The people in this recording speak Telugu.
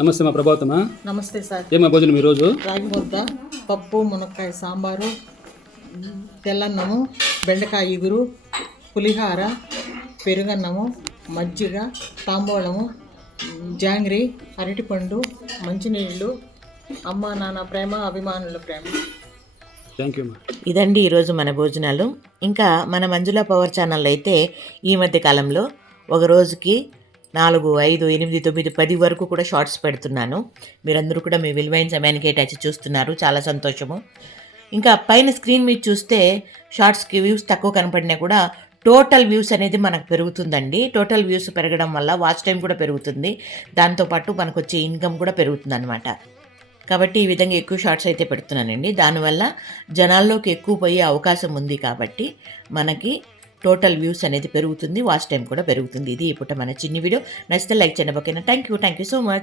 నమస్తే మా ప్రభాతమా. నమస్తే సార్. ఏమా భోజనం ఈరోజు? రాగి ముద్ద, పప్పు, మునక్కాయ సాంబారు, తెల్లన్నము, బెండకాయ ఇగురు, పులిహార, పెరుగన్నము, మజ్జిగ, తాంబూలము, జాంగ్రీ, అరటిపండు, మంచినీళ్ళు, అమ్మ నాన్న ప్రేమ, అభిమానుల ప్రేమ. Thank you. ఇదండి ఈరోజు మన భోజనాలు. ఇంకా మన మంజుల పవర్ ఛానల్ అయితే ఈ మధ్య కాలంలో ఒక రోజుకి 4, 5, 8, 9, 10 వరకు కూడా షార్ట్స్ పెడుతున్నాను. మీరందరూ కూడా మీ విలువైన సమయానికి కేటాయించి చూస్తున్నారు, చాలా సంతోషము. ఇంకా పైన స్క్రీన్ మీద చూస్తే షార్ట్స్కి వ్యూస్ తక్కువ కనపడినా కూడా టోటల్ వ్యూస్ అనేది మనకు పెరుగుతుందండి. టోటల్ వ్యూస్ పెరగడం వల్ల వాచ్ టైం కూడా పెరుగుతుంది, దాంతోపాటు మనకు వచ్చే ఇన్కమ్ కూడా పెరుగుతుంది అనమాట. కాబట్టి ఈ విధంగా ఎక్కువ షార్ట్స్ అయితే పెడుతున్నానండి. దానివల్ల జనాల్లోకి ఎక్కువ పోయే అవకాశం ఉంది, కాబట్టి మనకి టోటల్ వ్యూస్ అనేది పెరుగుతుంది, వాచ్ టైం కూడా పెరుగుతుంది. ఇది ఇప్పుడు మన చిన్ని వీడియో. నచ్చితే లైక్ చేయండి. ఓకేనా? Thank you so much.